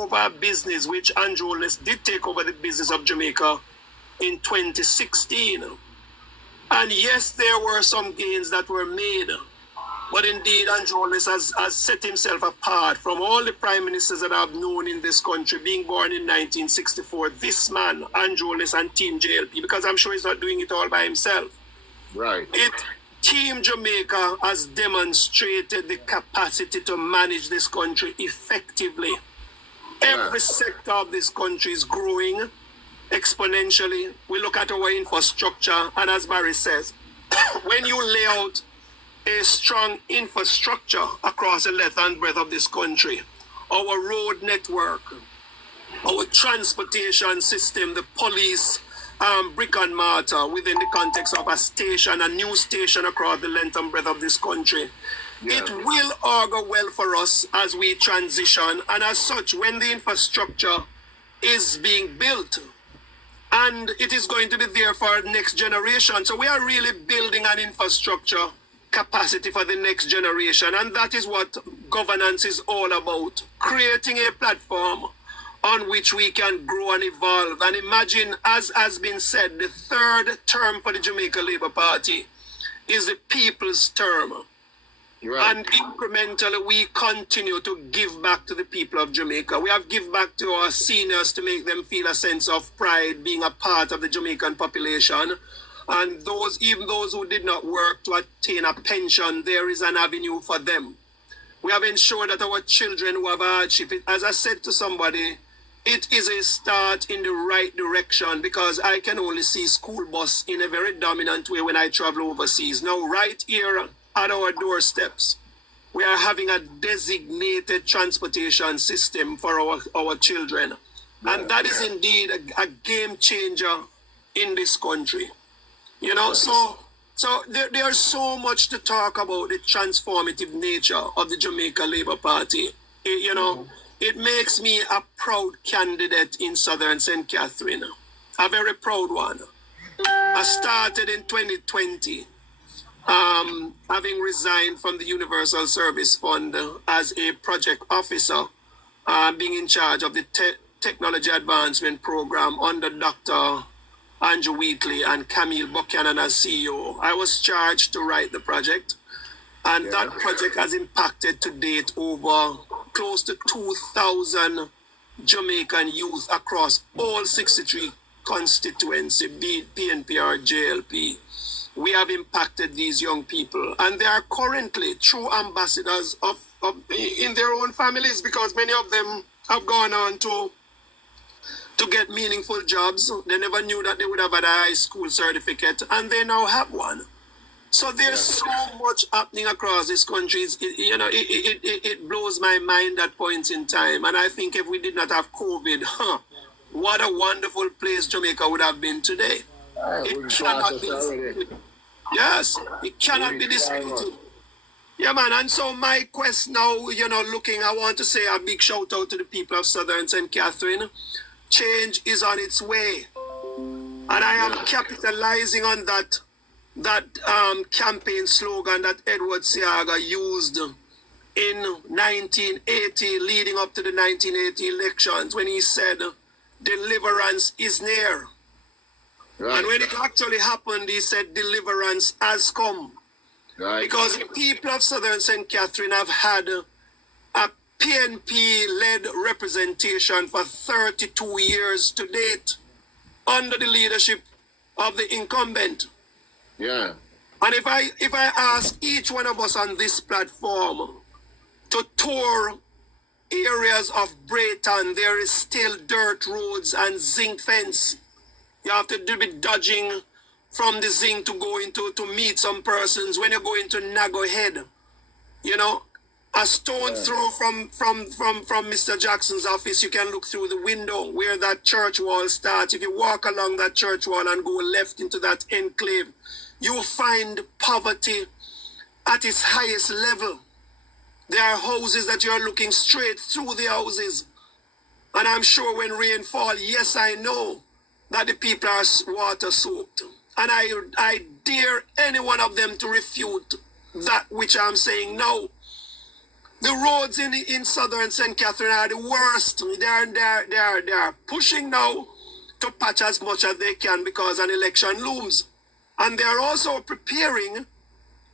over a business, which Andrew Holness did take over the business of Jamaica in 2016. And yes, there were some gains that were made. But indeed, Andrew Holness has set himself apart from all the prime ministers that I've known in this country, being born in 1964. This man, Andrew Holness and Team JLP, because I'm sure he's not doing it all by himself. Right. Team Jamaica has demonstrated the capacity to manage this country effectively. Every sector of this country is growing exponentially. We look at our infrastructure, and as Barry says, when you lay out a strong infrastructure across the length and breadth of this country, our road network, our transportation system, the police, brick and mortar within the context of a new station across the length and breadth of this country. Yeah. It will augur well for us as we transition, and as such, when the infrastructure is being built, and it is going to be there for next generation. So we are really building an infrastructure capacity for the next generation, and that is what governance is all about, creating a platform on which we can grow and evolve. And imagine, as has been said, the third term for the Jamaica Labour Party is the people's term. Right. And incrementally, we continue to give back to the people of Jamaica. We have give back to our seniors to make them feel a sense of pride being a part of the Jamaican population. And even those who did not work to attain a pension, there is an avenue for them. We have ensured that our children who have hardship, as I said to somebody, it is a start in the right direction, because I can only see school bus in a very dominant way when I travel overseas. Now, right here at our doorsteps, we are having a designated transportation system for our children. And that is indeed a game changer in this country. You know, so there's so much to talk about the transformative nature of the Jamaica Labour Party. It makes me a proud candidate in Southern St. Catherine, a very proud one. I started in 2020, having resigned from the Universal Service Fund as a project officer, being in charge of the Technology Advancement Program under Dr. Andrew Wheatley and Camille Buchanan as CEO. I was charged to write the project, and that project has impacted to date over close to 2,000 Jamaican youth across all 63 constituencies, be it PNP or JLP. We have impacted these young people, and they are currently true ambassadors in their own families, because many of them have gone on to get meaningful jobs. They never knew that they would have had a high school certificate, and they now have one. So there's so much happening across this country. It blows my mind at points in time. And I think if we did not have COVID, what a wonderful place Jamaica would have been today. It cannot be disputed. Yes, it cannot be disputed. Yeah, man. And so my quest now, I want to say a big shout out to the people of Southern St. Catherine. Change is on its way, and I am capitalizing on that campaign slogan that Edward Seaga used in 1980, leading up to the 1980 elections, when he said, "Deliverance is near." Right. And when it actually happened, he said, "Deliverance has come." Right. Because the people of Southern St. Catherine have had a PNP-led representation for 32 years to date under the leadership of the incumbent. Yeah. And if I ask each one of us on this platform to tour areas of Brayton, there is still dirt roads and zinc fence. You have to be dodging from the zinc to go into to meet some persons. When you go into Nago Head, a stone throw from Mr. Jackson's office, you can look through the window where that church wall starts. If you walk along that church wall and go left into that enclave, you find poverty at its highest level. There are houses that you are looking straight through the houses. And I'm sure when rain falls, yes, I know that the people are water soaked. And I dare any one of them to refute that which I'm saying now. The roads in southern St. Catherine are the worst. They are pushing now to patch as much as they can because an election looms. And they are also preparing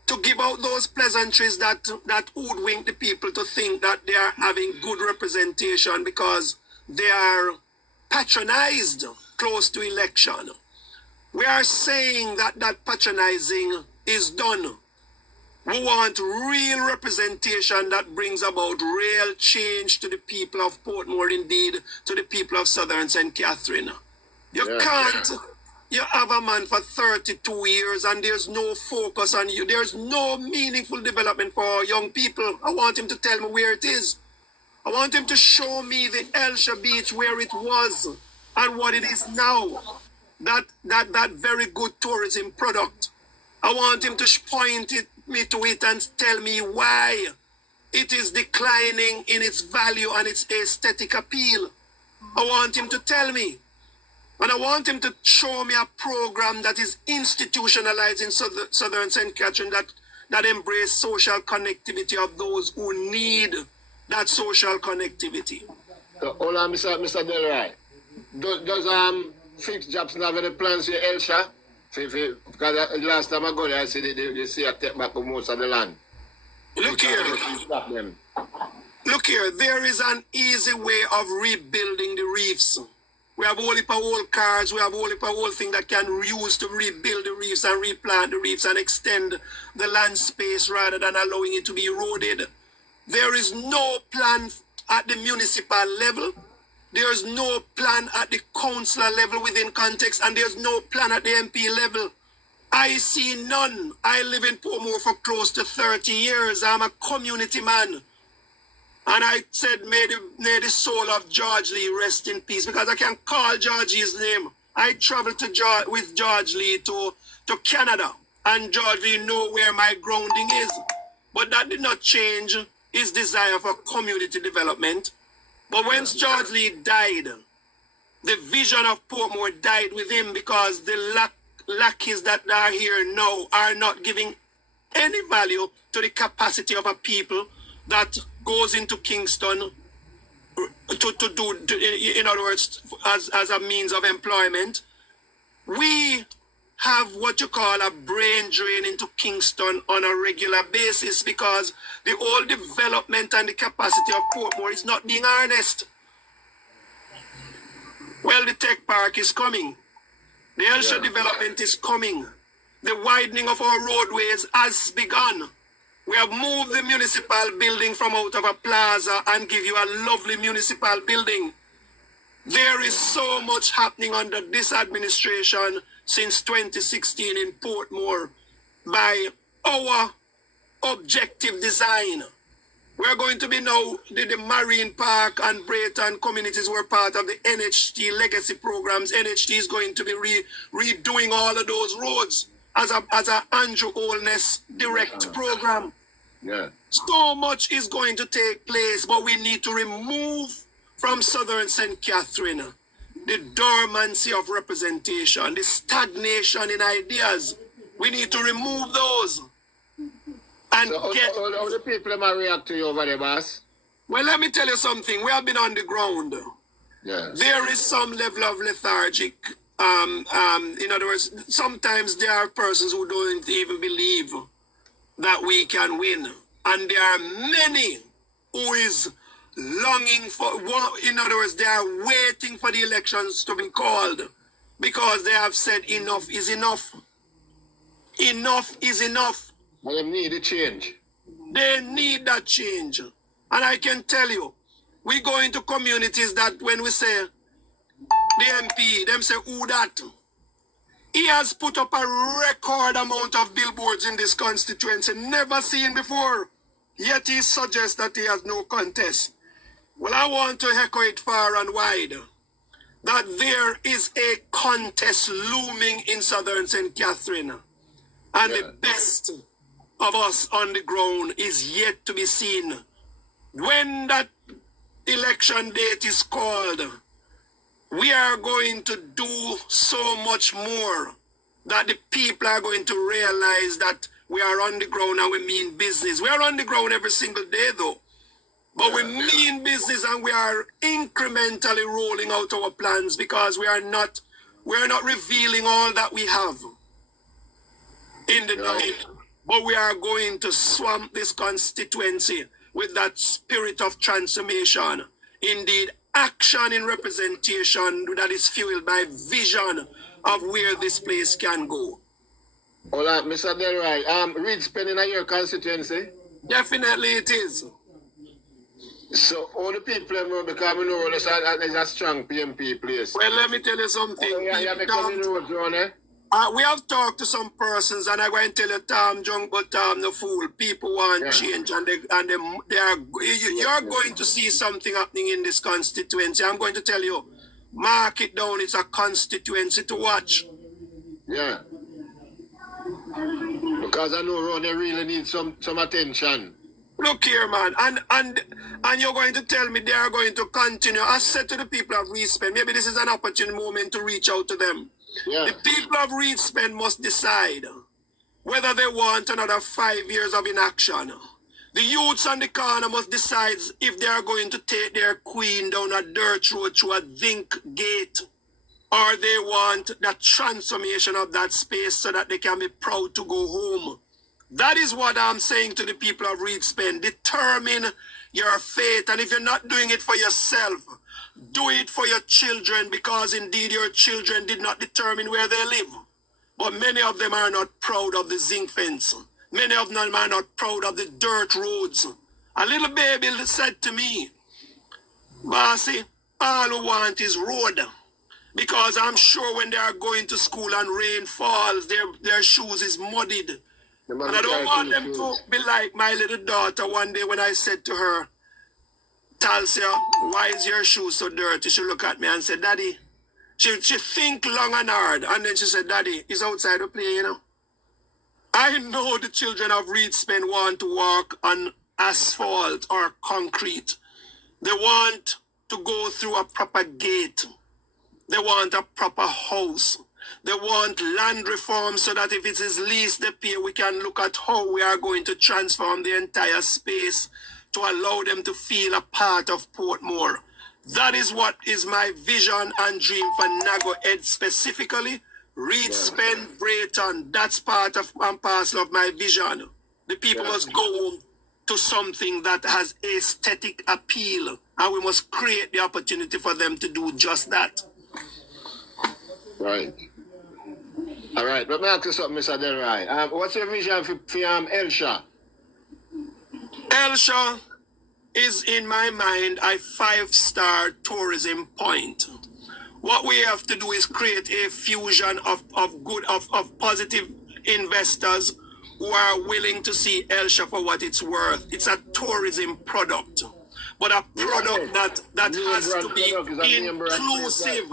to give out those pleasantries that hoodwink the people to think that they are having good representation because they are patronized close to election. We are saying that patronizing is done. We want real representation that brings about real change to the people of Portmore, indeed, to the people of Southern St. Catherine. You can't, you have a man for 32 years and there's no focus on you. There's no meaningful development for our young people. I want him to tell me where it is. I want him to show me the Elsha Beach where it was and what it is now. That very good tourism product. I want him to point me to it and tell me why it is declining in its value and its aesthetic appeal. I want him to tell me. And I want him to show me a program that is institutionalized in Southern St. Catherine that embrace social connectivity of those who need that social connectivity. So, hold on, Mr. Delroy. Does Fixed Jobs have any plans for Elsha? Because last time I go there, I see they see a take back of most of the land. Look here, there is an easy way of rebuilding the reefs. We have all heap of old cars, we have all heap of old things that can use to rebuild the reefs and replant the reefs and extend the land space rather than allowing it to be eroded. There is no plan at the municipal level. There's no plan at the councillor level within context, and there's no plan at the MP level. I see none. I live in Portmore for close to 30 years. I'm a community man. And I said, may the soul of George Lee rest in peace, because I can call Georgie's name. I traveled with George Lee to Canada, and George Lee know where my grounding is. But that did not change his desire for community development. But once George Lee died, the vision of Portmore died with him, because the lackeys that are here now are not giving any value to the capacity of a people that goes into Kingston to do, in other words, as a means of employment. We have what you call a brain drain into Kingston on a regular basis, because the whole development and the capacity of Portmore is not being harnessed. Well, the tech park is coming. The Elsha development is coming. The widening of our roadways has begun. We have moved the municipal building from out of a plaza and give you a lovely municipal building. There is so much happening under this administration since 2016 in Portmore by our objective design. We're going to be now, the Marine Park and Brayton communities were part of the NHT legacy programs. NHT is going to be redoing all of those roads as a Andrew Holness direct program. Yeah. So much is going to take place, but we need to remove from Southern St. Catherine the dormancy of representation, the stagnation in ideas. We need to remove those. And so how the people might react to you over there, boss? Well, let me tell you something. We have been on the ground. Yeah. There is some level of lethargic. In other words, sometimes there are persons who don't even believe that we can win. And there are many who is longing for, in other words, they are waiting for the elections to be called, because they have said enough is enough. Enough is enough. They need a change. They need that change. And I can tell you, we go into communities that when we say the MP, them say, who that? He has put up a record amount of billboards in this constituency, never seen before. Yet he suggests that he has no contest. Well, I want to echo it far and wide, that there is a contest looming in Southern St. Catherine. And the best of us on the ground is yet to be seen. When that election date is called, we are going to do so much more that the people are going to realize that we are on the ground and we mean business. We are on the ground every single day, though. business and we are incrementally rolling out our plans because we are not revealing all that we have in the night. But we are going to swamp this constituency with that spirit of transformation. Indeed, action in representation that is fueled by vision of where this place can go. All right, Mr. Delroy, Reed spending in your constituency? Definitely it is. So all the people know because we know there's a strong PMP place. Well, let me tell you something. We have talked to some persons, and I'm going to tell you, Tom Jung, but Tom the fool. People want change, and you're going to see something happening in this constituency. I'm going to tell you, mark it down. It's a constituency to watch. Yeah. Because I know Ron, they really need some attention. Look here, man, and you're going to tell me they are going to continue. I said to the people of Respend, maybe this is an opportune moment to reach out to them. Yeah. The people of Respend must decide whether they want another 5 years of inaction. The youths on the corner must decide if they are going to take their queen down a dirt road through a zinc gate, or they want the transformation of that space so that they can be proud to go home. That is what I'm saying to the people of Respend. Determine your fate, and if you're not doing it for yourself, do it for your children, because indeed your children did not determine where they live. But many of them are not proud of the zinc fence. Many of them are not proud of the dirt roads. A little baby said to me, Bossy, all who want is road. Because I'm sure when they are going to school and rain falls, their shoes is muddied. And I don't want them to be like my little daughter one day when I said to her, Talsia, why is your shoe so dirty? She looked at me and said, Daddy, she think long and hard. And then she said, Daddy, he's outside to play, you know. I know the children of Respend want to walk on asphalt or concrete. They want to go through a proper gate. They want a proper house. They want land reform so that if it is leased they pay, we can look at how we are going to transform the entire space to allow them to feel a part of Portmore. That is what is my vision and dream for Nago Ed specifically. Respend Brayton. That's part of and parcel of my vision. The people must go to something that has aesthetic appeal, and we must create the opportunity for them to do just that. Right. All right, let me ask you something, Mr. Delroy. What's your vision for Elsha? Elsha is, in my mind, a 5-star tourism point. What we have to do is create a fusion of positive investors who are willing to see Elsha for what it's worth. It's a tourism product, but a product that has to be inclusive.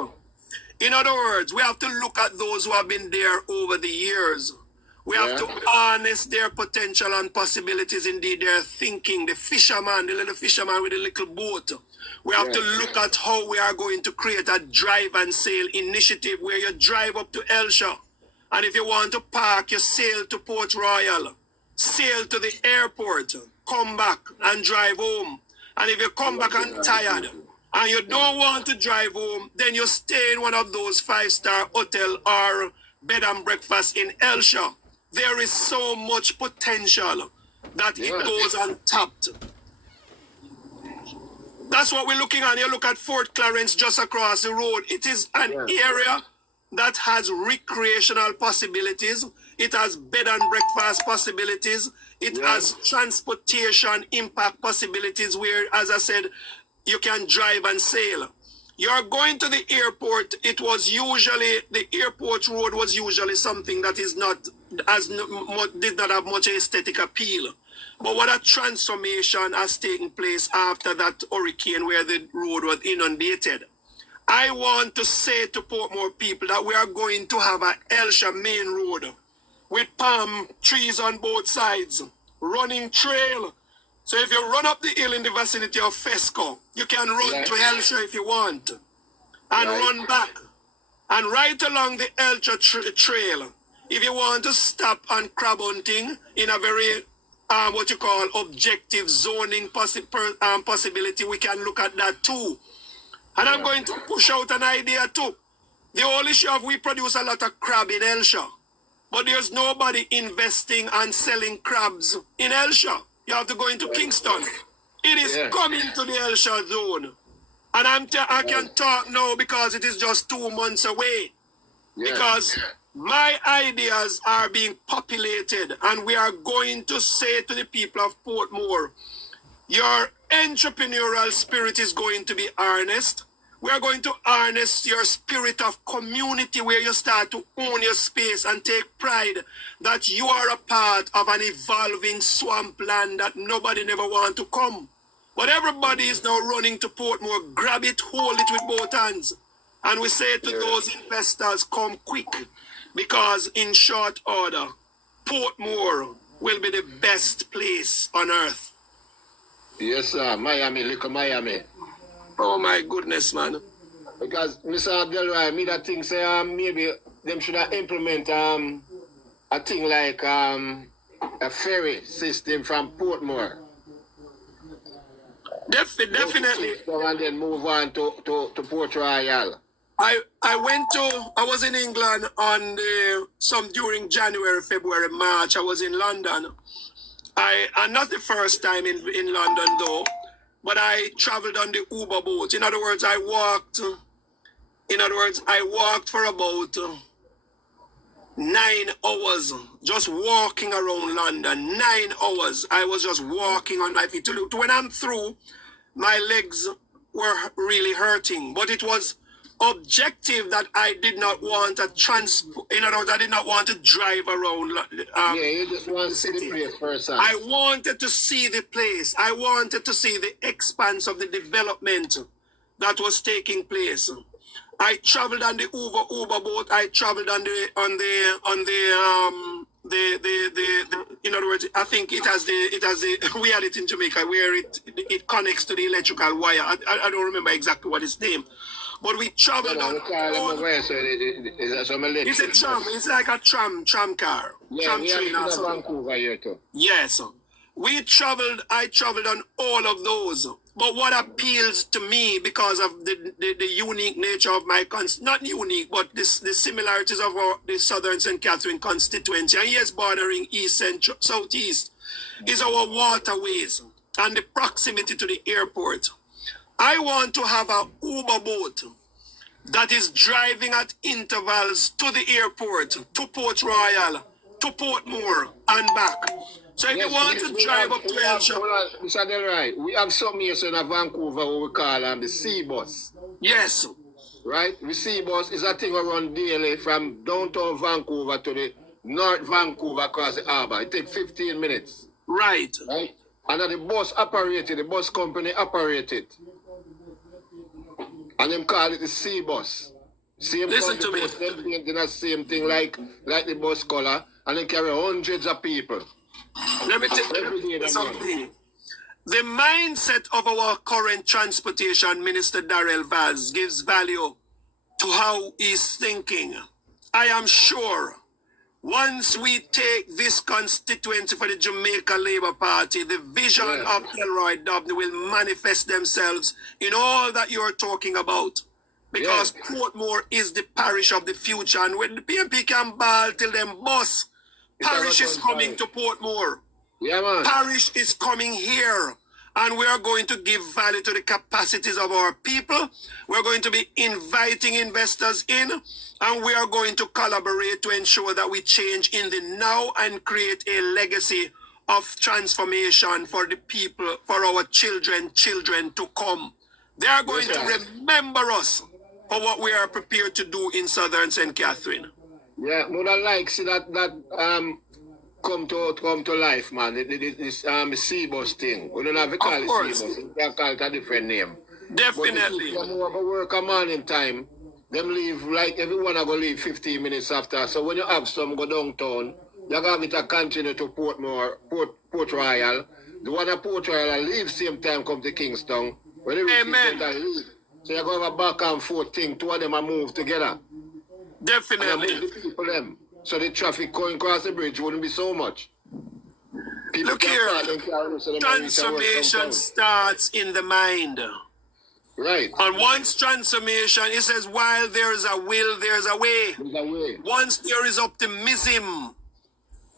In other words, we have to look at those who have been there over the years. We have to harness their potential and possibilities, indeed their thinking. The fisherman, the little fisherman with the little boat. We have to look at how we are going to create a drive and sail initiative where you drive up to Elsha. And if you want to park, you sail to Port Royal, sail to the airport, come back and drive home. And if you come back and tired, and you don't want to drive home, then you stay in one of those 5-star hotel or bed and breakfast in Elsha. There is so much potential that it goes untapped. That's what we're looking at. You look at Fort Clarence just across the road. It is an area that has recreational possibilities. It has bed and breakfast possibilities. It has transportation impact possibilities where, as I said, you can drive and sail. You're going to the airport. It was usually, the airport road was usually something that is not did not have much aesthetic appeal. But what a transformation has taken place after that hurricane where the road was inundated. I want to say to Portmore people that we are going to have a Elsha main road with palm trees on both sides, running trail. So if you run up the hill in the vicinity of Fesco, you can run to Elsha if you want, and run back. And right along the Elsha trail, if you want to stop on crab hunting in a very what you call objective zoning possibility, we can look at that too. And I'm going to push out an idea too. The whole issue of we produce a lot of crab in Elsha, but there's nobody investing and selling crabs in Elsha. You have to go into Kingston. It is coming to the Elsha zone. And I can talk now because it is just 2 months away. Because my ideas are being populated, and we are going to say to the people of Portmore, your entrepreneurial spirit is going to be harnessed. We are going to harness your spirit of community, where you start to own your space and take pride that you are a part of an evolving swampland that nobody never want to come. But everybody is now running to Portmore. Grab it, hold it with both hands. And we say to those investors, come quick, because in short order, Portmore will be the best place on earth. Yes, sir. Miami, look at Miami. Oh my goodness, man. Because Mr. Delroy, me that think say maybe them should have implement a thing like a ferry system from Portmore. Definitely. And then move on to Port Royal. I was in England on during January, February, March. I was in London. And not the first time in London though, but I traveled on the Uber boat. In other words, I walked for about 9 hours, just walking around London. 9 hours. I was just walking on my feet. When I'm through, my legs were really hurting, but it was objective that I did not want a in other words, I did not want to drive around. You just want to see the place first. I wanted to see the place. I wanted to see the expanse of the development that was taking place. I traveled on the Uber boat. I traveled on the in other words, I think it has the we had it in Jamaica where it connects to the electrical wire. I don't remember exactly what its name. But we traveled on. It's a tram. It's like a tram car. Yeah, tram train or something. Vancouver here too. Yes. I traveled on all of those. But what appeals to me because of the unique nature of my not unique, but the similarities of the Southern St. Catherine constituency, and yes, bordering east and southeast, is our waterways and the proximity to the airport. I want to have an Uber boat that is driving at intervals to the airport, to Port Royal, to Portmore, and back. So if you want to drive up to Elsha... Mr. Delroy, we have some here in Vancouver what we call the sea bus. Yes. Right? The sea bus is a thing around daily from downtown Vancouver to the North Vancouver across the harbour. It takes 15 minutes. Right. Right? And the bus company operated. And them call it the sea bus. Listen to me. Them painting the same thing like the bus color, and they carry hundreds of people. Let me tell you something. The mindset of our current transportation minister, Darrell Vaz, gives value to how he's thinking. I am sure once we take this constituency for the Jamaica Labour Party, the vision of Delroy Dobney will manifest themselves in all that you're talking about. Because Portmore is the parish of the future. And when the PMP can ball till them bus, parish is coming to Portmore. Yeah, man. Parish is coming here. And we are going to give value to the capacities of our people. We're going to be inviting investors in. And we are going to collaborate to ensure that we change in the now and create a legacy of transformation for the people, for our children to come. They are going to remember us for what we are prepared to do in Southern St. Catherine. Yeah, would I like see that come to life, man. This sea bus thing. We don't have to call it sea bus. We can call it a different name. Definitely. But if you have to work a morning time, them leave like everyone are gonna leave 15 minutes after. So when you have some go downtown, you have it continue to Portmore, Port Royal. The one at Port Royal leave same time come to Kingston. When they reach Kingston, leave. So you're going to have a back and forth thing. Two of them are moved together. Definitely. And move the people them. So the traffic going across the bridge wouldn't be so much. Look here, transformation starts in the mind. Right. And once transformation, it says, while there is a will, there's a way. There's a way. Once there is optimism,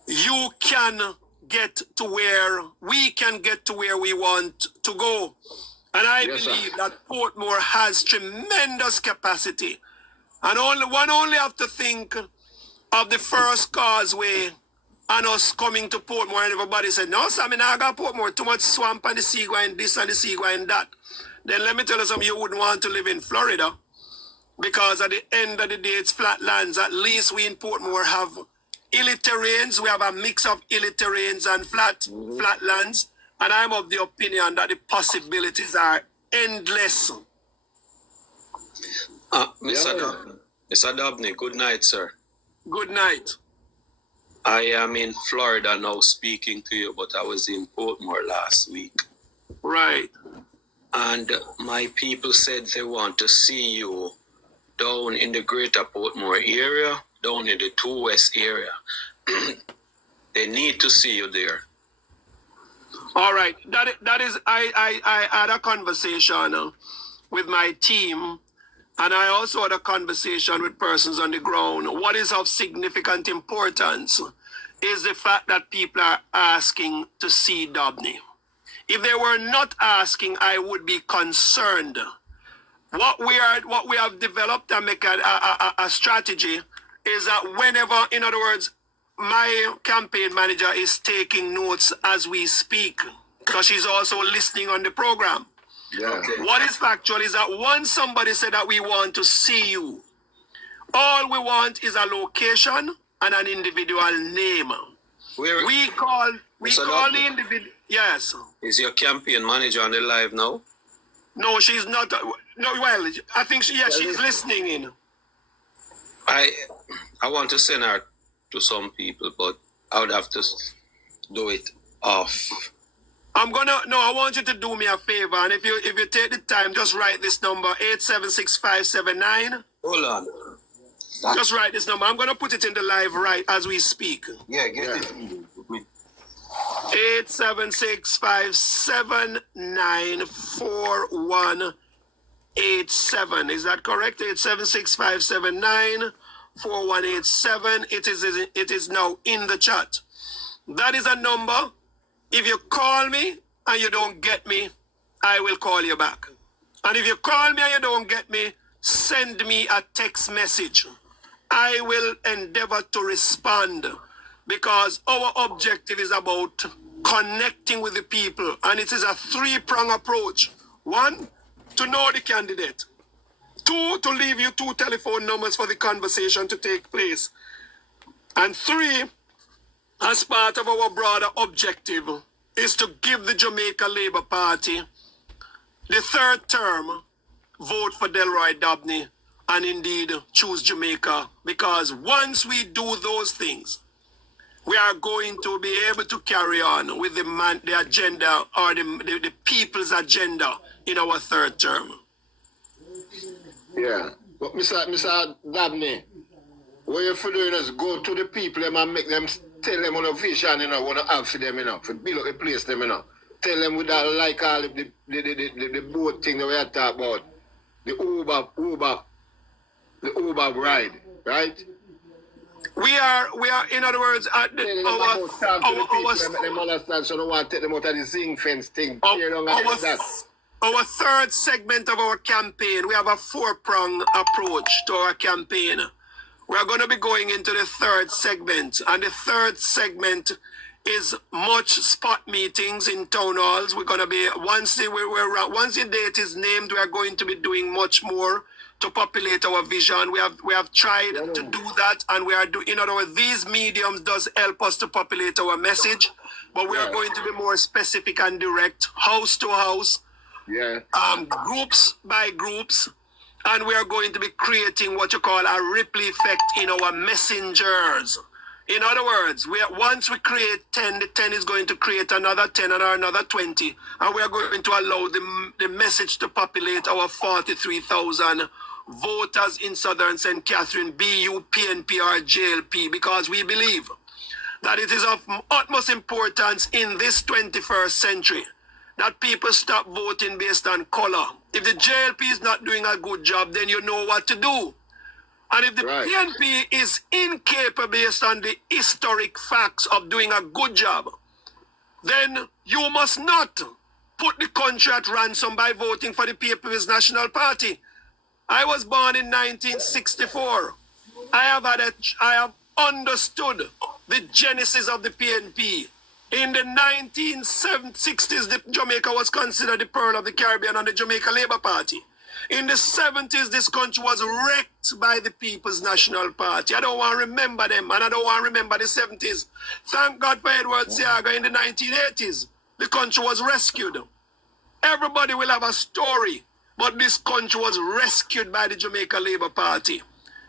you can get to where we can get to where we want to go. And I believe that Portmore has tremendous capacity. And one only have to think of the first causeway and us coming to Portmore, and everybody said, no, sir, I got Portmore, too much swamp and the sea going this and the sea going that. Then let me tell you something, you wouldn't want to live in Florida, because at the end of the day, it's flat lands. At least we in Portmore have hilly terrains. We have a mix of hilly terrains and flat lands. And I'm of the opinion that the possibilities are endless. Mr. Dobney, good night, sir. Good night. I am in Florida now speaking to you, but I was in Portmore last week. Right. And my people said they want to see you down in the greater Portmore area, down in the 2 West area. They need to see you there. All right. That is I had a conversation with my team, and I also had a conversation with persons on the ground. What is of significant importance is the fact that people are asking to see Dobney. If they were not asking, I would be concerned. What we have developed and make a strategy is that whenever, in other words, my campaign manager is taking notes as we speak, because she's also listening on the program. Yeah. Okay. What is factual is that once somebody said that we want to see you, all we want is a location and an individual name. We call the individual. Yes. Is your campaign manager on the live now? No, she's not. No, well, I think she's listening in. I want to send her to some people, but I would have to do it off. I want you to do me a favor, and if you take the time, just write this number, 876579. Hold on. Just write this number. I'm gonna put it in the live right as we speak. Yeah, get it. 876-579-4187. Is that correct? 876-579-4187. It is now in the chat. That is a number. If you call me and you don't get me, I will call you back. And if you call me and you don't get me, send me a text message. I will endeavor to respond, because our objective is about connecting with the people, and it is a three-pronged approach. 1, to know the candidate. 2, to leave you 2 telephone numbers for the conversation to take place. And 3, as part of our broader objective, is to give the Jamaica Labour Party the 3rd term, vote for Delroy Dobney, and indeed choose Jamaica. Because once we do those things, we are going to be able to carry on with the agenda, or the people's agenda in our 3rd term. Yeah. But Mr. Dobney, what you for doing is go to the people and make them tell them on a vision, what to have for them, for build up the place them, Tell them with that, like all the boat thing that we are talking about. The Uber ride, right? We are in other words at the our 3rd segment of our campaign. We have a 4-pronged approach to our campaign. We are going to be going into the 3rd segment, and the 3rd segment is much spot meetings in town halls. We're going to be once the date is named, we are going to be doing much more to populate our vision. We have tried to do that, and we are doing. In other words, these mediums does help us to populate our message, but we are going to be more specific and direct, house to house, groups by groups, and we are going to be creating what you call a ripple effect in our messengers. In other words, once we create 10, the 10 is going to create another 10 and another 20, and we are going to allow the message to populate our 43,000 voters in Southern St. Catherine, BU, PNP, or JLP, because we believe that it is of utmost importance in this 21st century that people stop voting based on color. If the JLP is not doing a good job, then you know what to do. And if the PNP is incapable based on the historic facts of doing a good job, then you must not put the country at ransom by voting for the People's National Party. I was born in 1964. I have understood the genesis of the PNP. In the 1960s, Jamaica was considered the pearl of the Caribbean and the Jamaica Labour Party. In the 70s, this country was wrecked by the People's National Party. I don't want to remember them, and I don't want to remember the 70s. Thank God for Edward Seaga in the 1980s. The country was rescued. Everybody will have a story, but this country was rescued by the Jamaica Labour Party.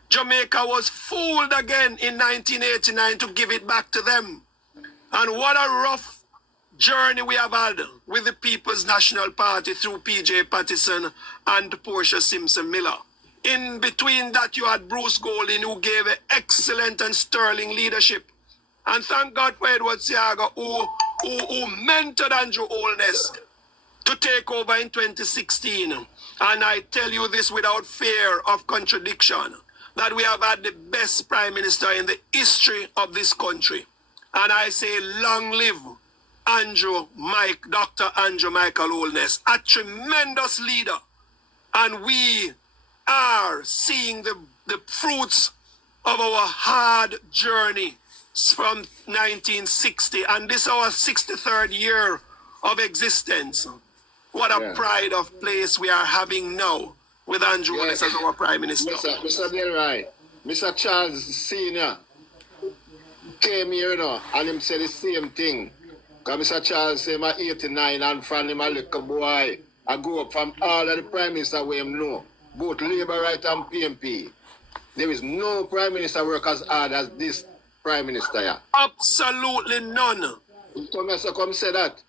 Jamaica was fooled again in 1989 to give it back to them. And what a rough journey we have had with the People's National Party through P.J. Pattison and Portia Simpson Miller. In between that, you had Bruce Golding, who gave excellent and sterling leadership. And thank God for Edward Seaga, who mentored Andrew Holness to take over in 2016. And I tell you this without fear of contradiction, that we have had the best Prime Minister in the history of this country. And I say, long live Dr. Andrew Michael Holness, a tremendous leader. And we are seeing the fruits of our hard journey from 1960. And this is our 63rd year of existence. What a pride of place we are having now with Andrew Holness as our Prime Minister. Mr. Delroy, Mr. Charles Sr. came here, and him said the same thing. Because Mr. Charles said, I'm 89 and from him a little boy. I grew up from all of the Prime Minister we know, both Labour Right and PNP. There is no Prime Minister work as hard as this Prime Minister here. Absolutely none. So come say that.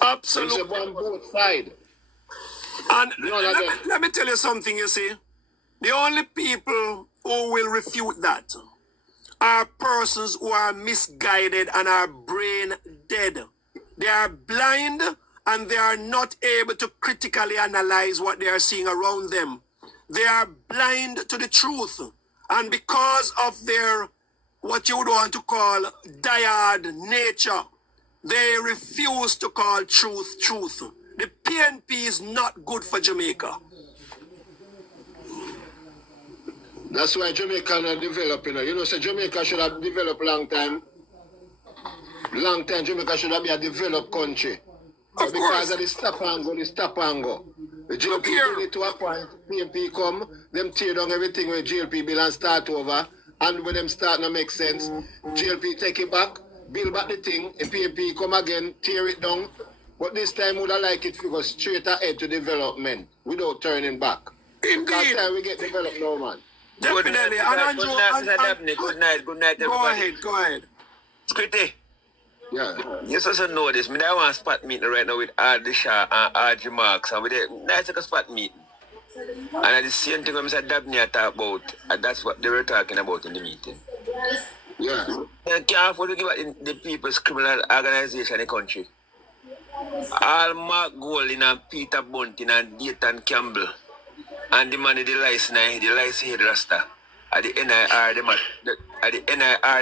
Absolutely. It's on both sides. And let me tell you something, you see. The only people who will refute that are persons who are misguided and are brain dead. They are blind and they are not able to critically analyze what they are seeing around them. They are blind to the truth. And because of their, what you would want to call, diehard nature, they refuse to call truth truth. The PNP is not good for Jamaica. That's why Jamaica not developing. You know, so Jamaica should have developed long time. Long time Jamaica should have been a developed country. Of because course. of the stop and go. The JLP bring it to a point, PNP come, them tear down everything with JLP bill and start over. And when them start to make sense, JLP take it back, build back the thing, and PNP come again, tear it down. But this time would I like it to go straight ahead to development without turning back. Indeed. Because time we get developed now, man. Definitely. Good night. Go ahead. Squitty. Yeah. You also know this. I want a spot meeting right now with Adi Shah and RG Marks. And with a nice spot meeting. And at the same thing Mr. Dobney talk about, and that's what they were talking about in the meeting. Yeah. They can't afford to give out the people's criminal organization in the country. All Mark Golding and Peter Bunting and Dayton Campbell and the man in the license head rasta. At the NIR,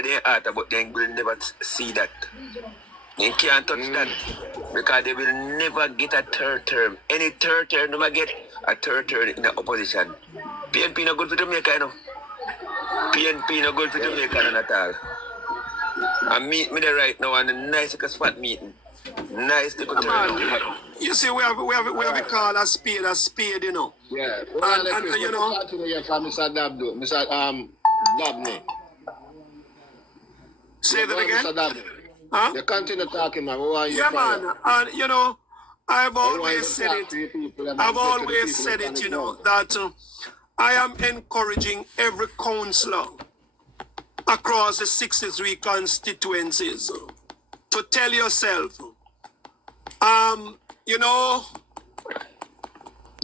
they out about them will never see that. They can't touch that because they will never get a third term. Any third term, never get a third term in the opposition. PNP no good for Jamaica, you know. PNP no good for Jamaica at all. And meet me there right now on a nice spot meeting. Nice to go turn. You see, we have to call a spade, you know. Yeah. And you know. Mr. Dobney. Say that again. Mr. Dobney. Huh? You continue talking, man. Yeah, man. And you know, I've always said it, you know, that I am encouraging every councillor across the 63 constituencies to tell yourself, you know,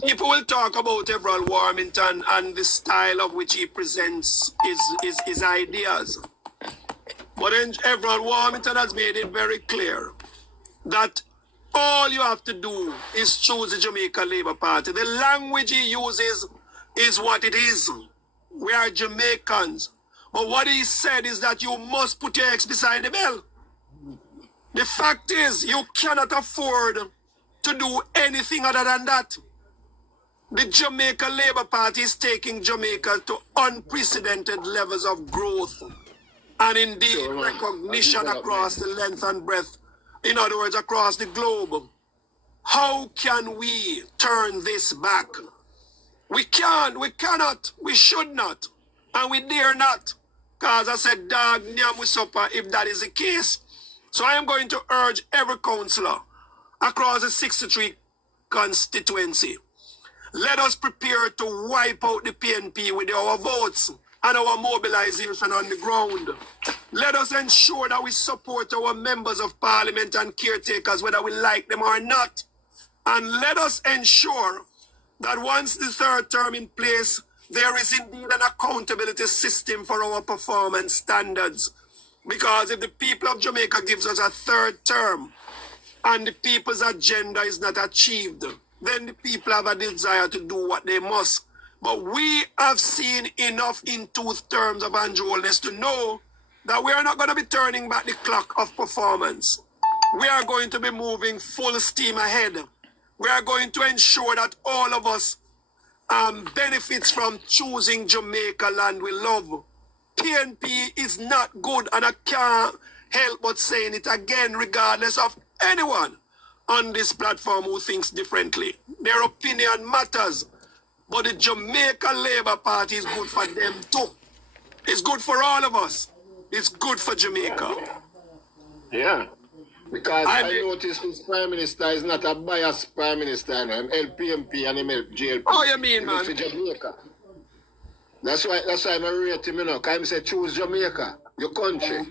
people will talk about Everall Warmington and the style of which he presents his ideas. But then everyone, Warmington has made it very clear that all you have to do is choose the Jamaica Labour Party. The language he uses is what it is. We are Jamaicans. But what he said is that you must put your eggs beside the bell. The fact is, you cannot afford to do anything other than that. The Jamaica Labour Party is taking Jamaica to unprecedented levels of growth and indeed recognition across the length and breadth. In other words, across the globe. How can we turn this back? We can't, we cannot, we should not, and we dare not. Because I said, dog, nyam with supper, if that is the case. So I am going to urge every councillor across the 63 constituency. Let us prepare to wipe out the PNP with our votes and our mobilization on the ground. Let us ensure that we support our members of parliament and caretakers, whether we like them or not. And let us ensure that once the third term in place, there is indeed an accountability system for our performance standards. Because if the people of Jamaica gives us a third term and the people's agenda is not achieved, then the people have a desire to do what they must. But we have seen enough in 2 terms of Andrew Holness to know that we are not going to be turning back the clock of performance. We are going to be moving full steam ahead. We are going to ensure that all of us benefits from choosing Jamaica land we love. PNP is not good, and I can't help but saying it again, regardless of anyone on this platform who thinks differently. Their opinion matters, but the Jamaica Labour Party is good for them too. It's good for all of us. It's good for Jamaica. Yeah. Because I noticed this Prime Minister is not a biased Prime Minister. I'm LPMP and I'm JLP. Oh, you mean, man? For Jamaica. That's why I'm a rate him, you know. Because I say choose Jamaica, your country.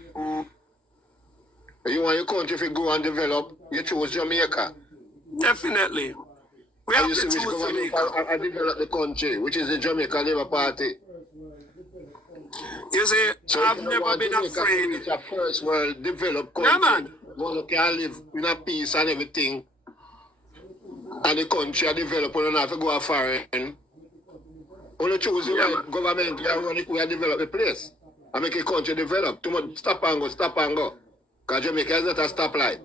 You want your country to go and develop, you choose Jamaica. Definitely. We have to choose Jamaica. I develop the country, which is the Jamaica Labour Party. You see, so I've never been afraid. It's a first world developed country. Yeah, man. One can live in a peace and everything. And the country are developed, you don't have to go foreign. Only choose the right government, we run it, we develop the place. And make a country develop. Too much stop and go. Because Jamaica is not a stoplight.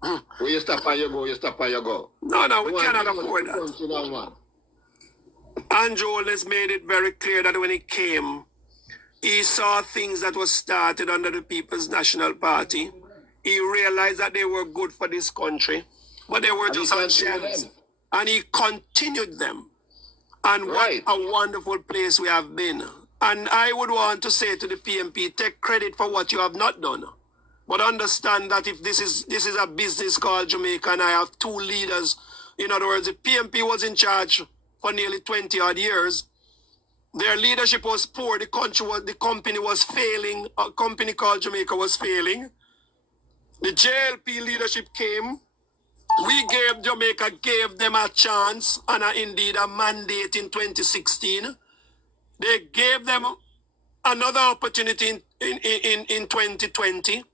When you stop and you go, you stop and you go. No, we cannot afford that. Andrew Holness made it very clear that when he came, he saw things that were started under the People's National Party. He realized that they were good for this country, but they were just on shelves. And he continued them. And what a wonderful place we have been. And I would want to say to the PNP, take credit for what you have not done. But understand that if this is a business called Jamaica and I have 2 leaders, in other words, the PNP was in charge for nearly 20 odd years. Their leadership was poor. The company was failing. A company called Jamaica was failing. The JLP leadership came. Jamaica gave them a chance and indeed a mandate in 2016. They gave them another opportunity in 2020.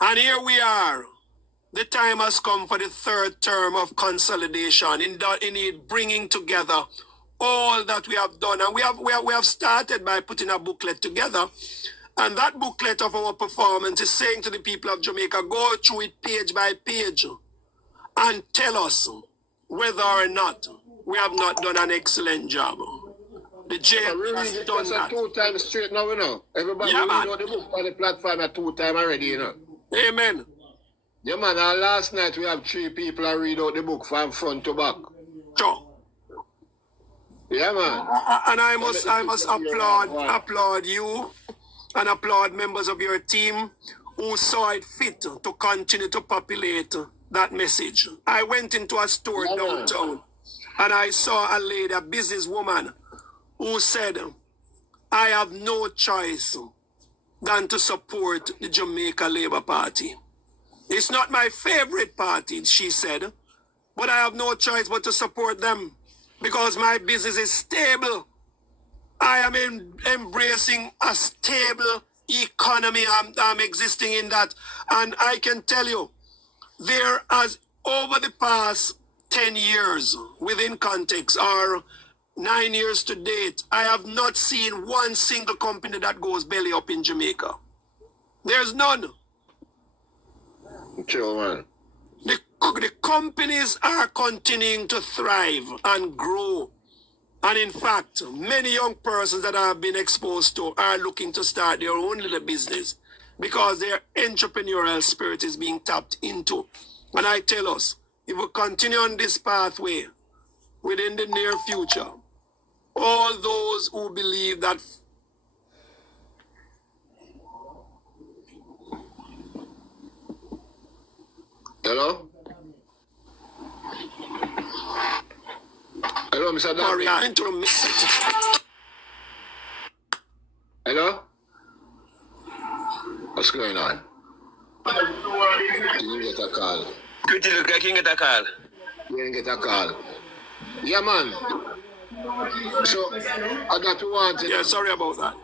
And here we are. The time has come for the third term of consolidation, in bringing together all that we have done. And we have started by putting a booklet together. And that booklet of our performance is saying to the people of Jamaica, go through it page by page and tell us whether or not we have not done an excellent job. The jail has done that. 2 times straight now, you know. Everybody know the book on the platform at 2 times already, you know. Amen. Yeah, man, last night we have 3 people that read out the book from front to back. Sure. Yeah, man. And I must applaud you and applaud members of your team who saw it fit to continue to populate that message. I went into a store downtown and I saw a lady, a businesswoman, who said, I have no choice than to support the Jamaica Labour Party. It's not my favorite party, she said, but I have no choice but to support them because my business is stable. I am embracing a stable economy existing in that. And I can tell you, there has, over the past 10 years, within context, or 9 years to date, I have not seen one single company that goes belly up in Jamaica. There's none. True, man. The companies are continuing to thrive and grow. And in fact, many young persons that have been exposed to are looking to start their own little business because their entrepreneurial spirit is being tapped into. And I tell us, if we continue on this pathway within the near future, all those who believe that Hello? Hello, Mr. Dobney. Hello? What's going on? You didn't get a call. Good to look, I can get a call. You didn't get a call. Yeah, man. So, I got to want it. Yeah, sorry about that.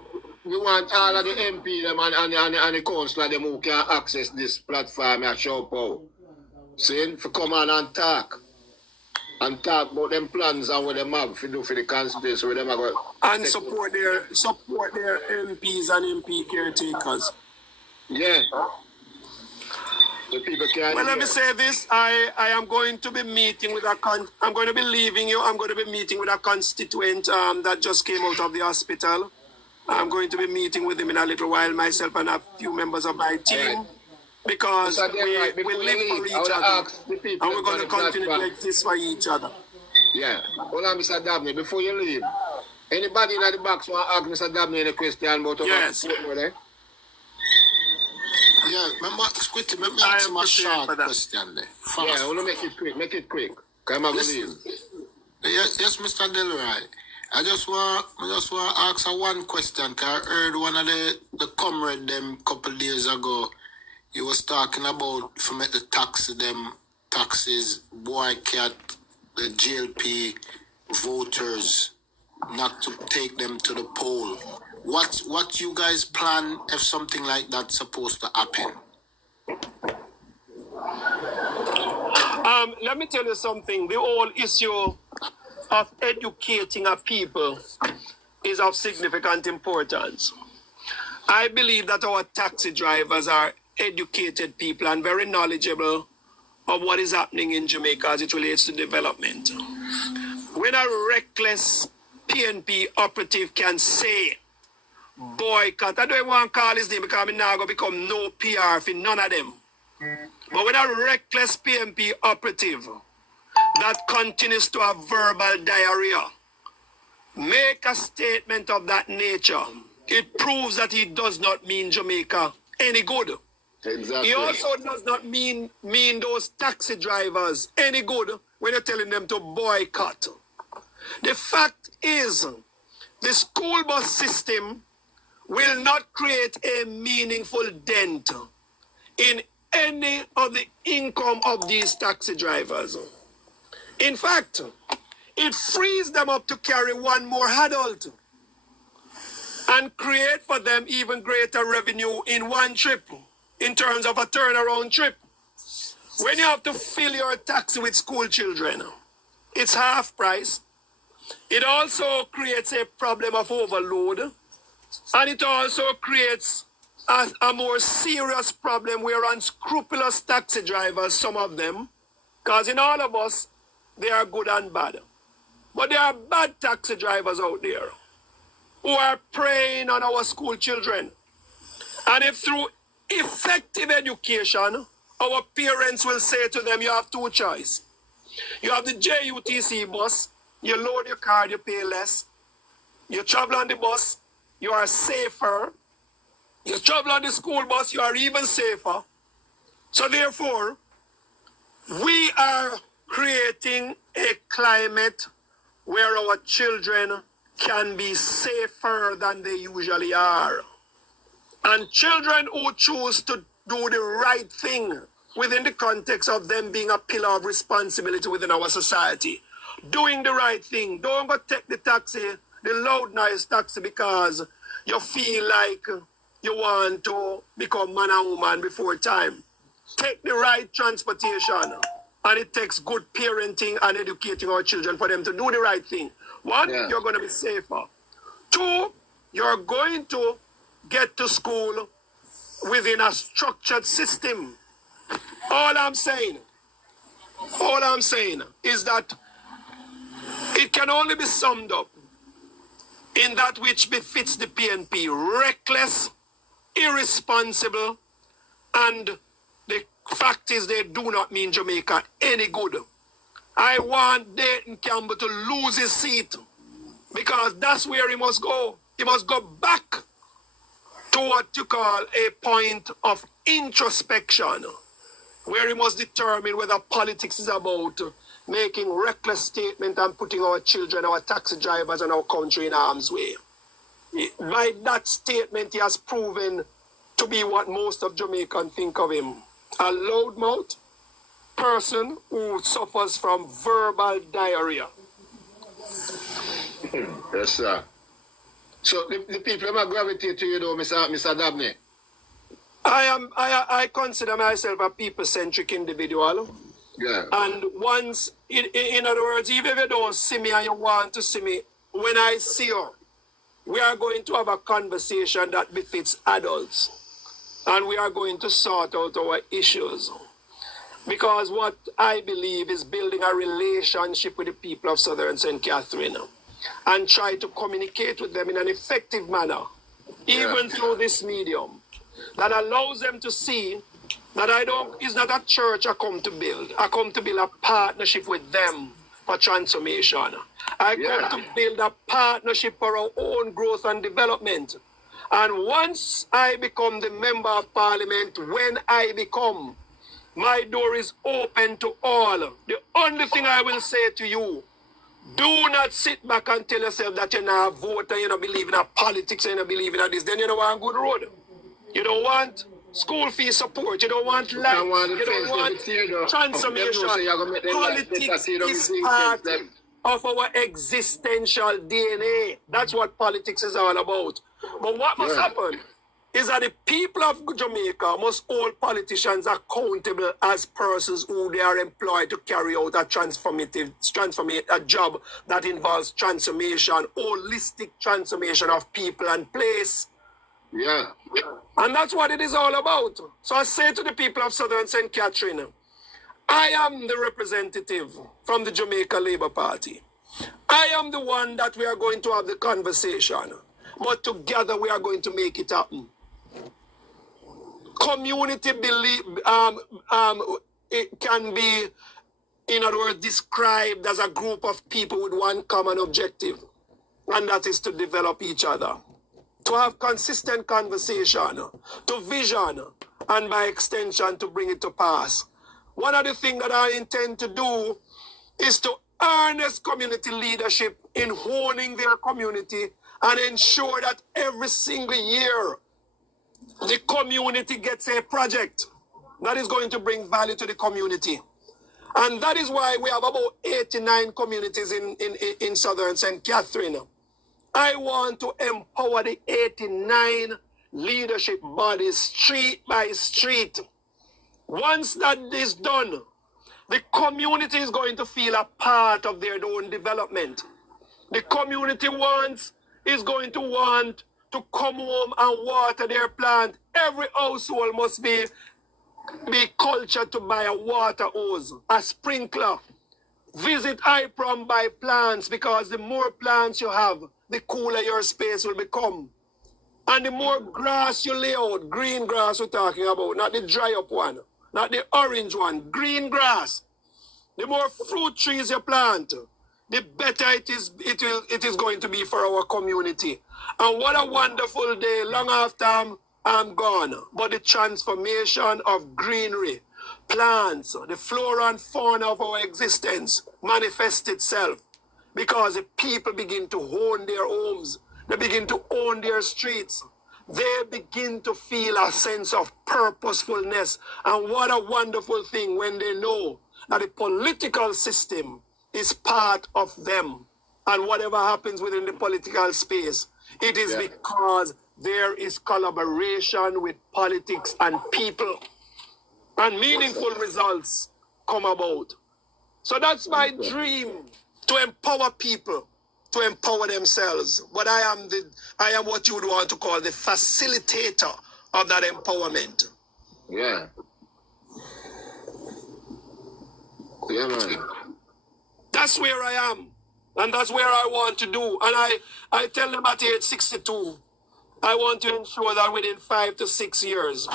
We want all of the MP them and the councillor them who can access this platform at Show Pow. See, for come on and talk. And talk about them plans and what them have to do for the constituency, where them are going. And support their MPs and MP caretakers. Yeah. The people can. Well, let me say this. I am going to be meeting with I'm going to be leaving you. I'm going to be meeting with a constituent that just came out of the hospital. I'm going to be meeting with him in a little while, myself and a few members of my team. Right. Because we live for each other. And we're going to continue to exist for each other. Yeah. Hold on, Mr. Dobney, before you leave. Anybody in the box want to ask Mr. Dobney any question about yes. Yeah, remember, Squitty, let me ask my short question there. Fast. Yeah, I want to make it quick. Come on, leave. Yes, Mr. Delroy. I just want to ask one question, because I heard one of the comrade them couple days ago. He was talking about for make the taxes boycott the GLP voters, not to take them to the poll. What you guys plan if something like that's supposed to happen? Let me tell you something. The whole issue of educating our people is of significant importance. I believe that our taxi drivers are educated people and very knowledgeable of what is happening in Jamaica as it relates to development. When a reckless PNP operative can say, boycott, I don't even want to call his name because I'm now going to become no PR for none of them. But when a reckless PNP operative that continues to have verbal diarrhea make a statement of that nature, it proves that he does not mean Jamaica any good. Exactly. He also does not mean those taxi drivers any good when you're telling them to boycott. The fact is, the school bus system will not create a meaningful dent in any of the income of these taxi drivers. In fact, it frees them up to carry one more adult and create for them even greater revenue in one trip, in terms of a turnaround trip. When you have to fill your taxi with school children, it's half price. It also creates a problem of overload, and it also creates a more serious problem where unscrupulous taxi drivers, some of them, because in all of us, they are good and bad. But there are bad taxi drivers out there who are preying on our school children. And if through effective education, our parents will say to them, you have two choices. You have the JUTC bus, you load your card, you pay less. You travel on the bus, you are safer. You travel on the school bus, you are even safer. So therefore, we are creating a climate where our children can be safer than they usually are. And children who choose to do the right thing within the context of them being a pillar of responsibility within our society, doing the right thing. Don't go take the taxi, the loud noise taxi, because you feel like you want to become man and woman before time. Take the right transportation. And it takes good parenting and educating our children for them to do the right thing. One, you're going to be safer. Two, you're going to get to school within a structured system. All I'm saying is that it can only be summed up in that which befits the PNP: reckless, irresponsible, and the fact is they do not mean Jamaica any good. I want Dayton Campbell to lose his seat because that's where he must go. He must go back to what you call a point of introspection, where he must determine whether politics is about making reckless statements and putting our children, our taxi drivers, and our country in harm's way. By that statement, he has proven to be what most of Jamaicans think of him: a loudmouth person who suffers from verbal diarrhea. Yes, sir. So the people might gravitate to you, though, Mr. Dobney. I consider myself a people-centric individual. Yeah. And once, in other words, even if you don't see me and you want to see me, when I see you, we are going to have a conversation that befits adults. And we are going to sort out our issues. Because what I believe is building a relationship with the people of Southern St. Catherine and try to communicate with them in an effective manner, even through this medium, that allows them to see that it's not a church I come to build. I come to build a partnership with them for transformation. I come to build a partnership for our own growth and development. And once I become the member of parliament, when I become, my door is open to all. The only thing I will say to you: do not sit back and tell yourself that you're not a voter, you don't believe in politics, and you don't believe in this. Then you don't want a good road. You don't want school fee support. You don't want life. You don't want transformation. Politics is part of our existential DNA. That's what politics is all about. But what must happen is that the people of Jamaica must hold politicians accountable as persons who they are employed to carry out a job that involves transformation, holistic transformation of people and place. Yeah. And that's what it is all about. So I say to the people of Southern St. Catherine, I am the representative from the Jamaica Labour Party. I am the one that we are going to have the conversation. But together we are going to make it happen. Community belief, it can be, in other words, described as a group of people with one common objective, and that is to develop each other, to have consistent conversation, to vision, and by extension to bring it to pass. One of the things that I intend to do is to harness community leadership in honing their community and ensure that every single year the community gets a project that is going to bring value to the community. And that is why we have about 89 communities in Southern St. Catherine. I want to empower the 89 leadership bodies street by street. Once that is done, the community is going to feel a part of their own development. The community is going to want to come home and water their plant. Every household must be cultured to buy a water hose, a sprinkler. Visit IPROM, buy plants, because the more plants you have, the cooler your space will become. And the more grass you lay out, green grass we're talking about, not the dry up one, not the orange one, green grass. The more fruit trees you plant, the better it is going to be for our community. And what a wonderful day, long after I'm gone. But the transformation of greenery, plants, the flora and fauna of our existence manifests itself because the people begin to own their homes. They begin to own their streets. They begin to feel a sense of purposefulness. And what a wonderful thing when they know that the political system is part of them. And whatever happens within the political space, it is because there is collaboration with politics and people, and meaningful results come about. So that's my dream, to empower people, to empower themselves. But I am what you would want to call the facilitator of that empowerment. Yeah. Yeah, man. That's where I am. And that's where I want to do. And I tell them at age 62, I want to ensure that within 5 to 6 years,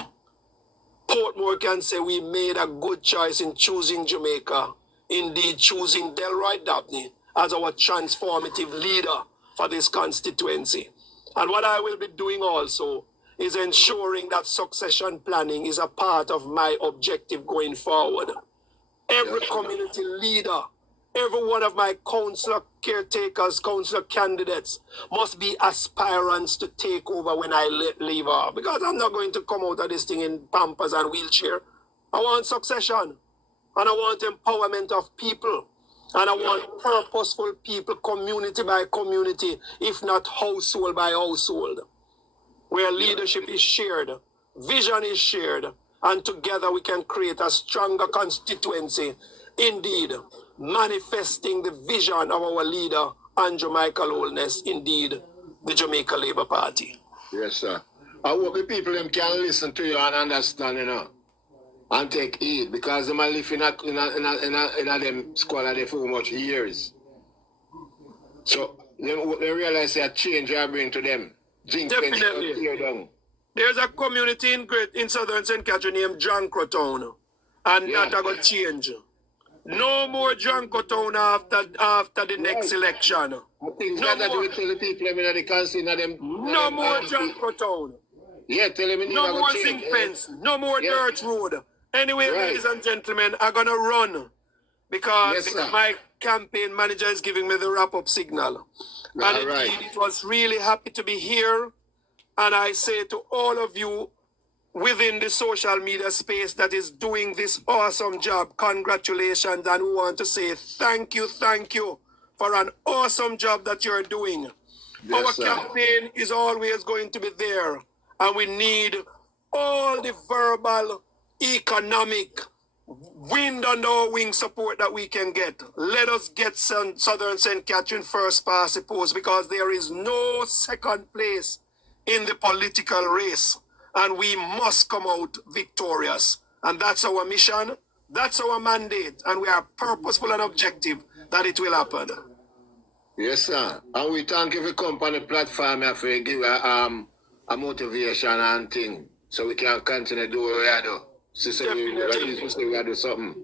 Portmore can say we made a good choice in choosing Jamaica, indeed choosing Delroy Dobney as our transformative leader for this constituency. And what I will be doing also is ensuring that succession planning is a part of my objective going forward. Every community leader, every one of my councillor caretakers, councillor candidates must be aspirants to take over when I leave off. Because I'm not going to come out of this thing in pampers and wheelchair. I want succession. And I want empowerment of people. And I want purposeful people, community by community, if not household by household, where leadership is shared, vision is shared, and together we can create a stronger constituency. Indeed, manifesting the vision of our leader, Andrew Michael Holness, indeed, the Jamaica Labour Party. Yes, sir. I hope the people them can listen to you and understand, you know, and take heed, because they might live in a them squalor there for much years. So they realize that change I bring to them. Definitely. There's a community in southern St. Catherine named Jankotown, and that I got change. No more Jankotown after the next election. I think that we tell the people in the council them. No more Jankotown. Yeah, tell them no more zinc fence. No more dirt road. Anyway, ladies and gentlemen, I'm gonna run because my campaign manager is giving me the wrap-up signal. And indeed, it was really happy to be here. And I say to all of you within the social media space that is doing this awesome job, congratulations. And we want to say thank you for an awesome job that you're doing. Yes, our campaign is always going to be there. And we need all the verbal, economic, wind under our wing support that we can get. Let us get Southern St. Catherine first past the post, because there is no second place in the political race, and we must come out victorious. And that's our mission, that's our mandate, and we are purposeful and objective that it will happen. Yes, sir. And we thank you for coming on the platform and for give a motivation and thing, so we can continue to do what we do. So we do something.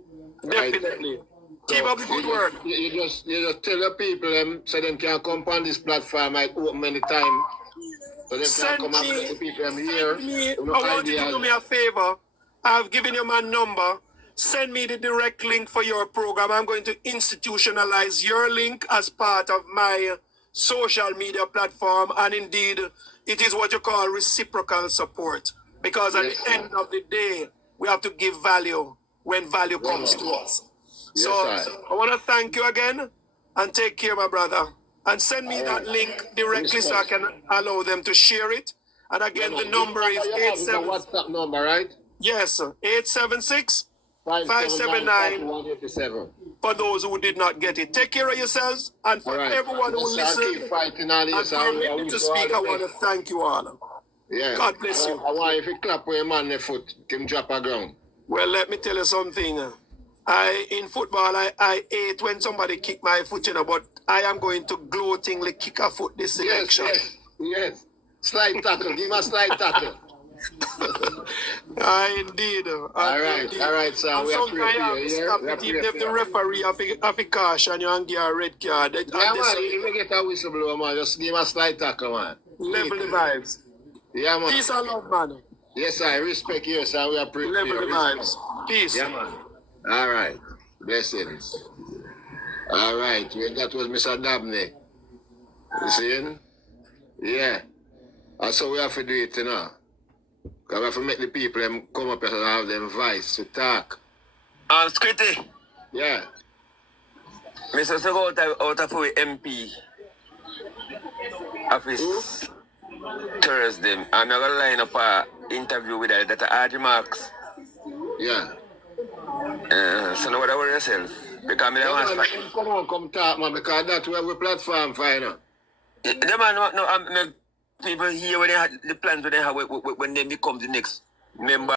Definitely. Right? Keep up the good work. You just tell the people so they can come on this platform like open many times. So they can come and let the people here. I want you to do me a favor. I've given you my number. Send me the direct link for your program. I'm going to institutionalize your link as part of my social media platform. And indeed, it is what you call reciprocal support. Because at the end of the day, we have to give value when value comes to us. So I want to thank you again and take care, my brother. And send me that link directly so I can allow them to share it. And again, the number is 87. WhatsApp number, right? Yes, 876-579. For those who did not get it. Take care of yourselves, and for everyone who listened and permit me to speak, I want to thank you all. Yeah. God bless you. I want if you clap with your man in the foot, him drop a ground. Well, let me tell you something. In football, I hate when somebody kick my foot, you know, but I am going to gloatingly kick a foot this election. Yes. Slide tackle. Give him a slide tackle. Indeed. All right, sir. And sometimes you have to stop it, even if the referee have a caution you and give a red card. Yeah, man, if you get a whistleblower, man, just give him a slide tackle, man. Level the vibes. Yeah, man. Peace and love, man. Yes, I respect you, sir. We appreciate Level the vibes. Peace. Yeah, man. All right. Blessings. All right. That was Mr. Dobney. You see? Yeah. And so we have to do it, you know. Because we have to make the people come up and have them voice to talk. Skritty. Yeah. Mr. Go out of MP office. Thursday. I'm going to line up an interview with that Artie Marks. Yeah. So now what worry yourself? Because me Yeah, don't man, want come talk, man, because that's where we platform for, you know. the man, no, people here when they had the plans when they have when they become the next member.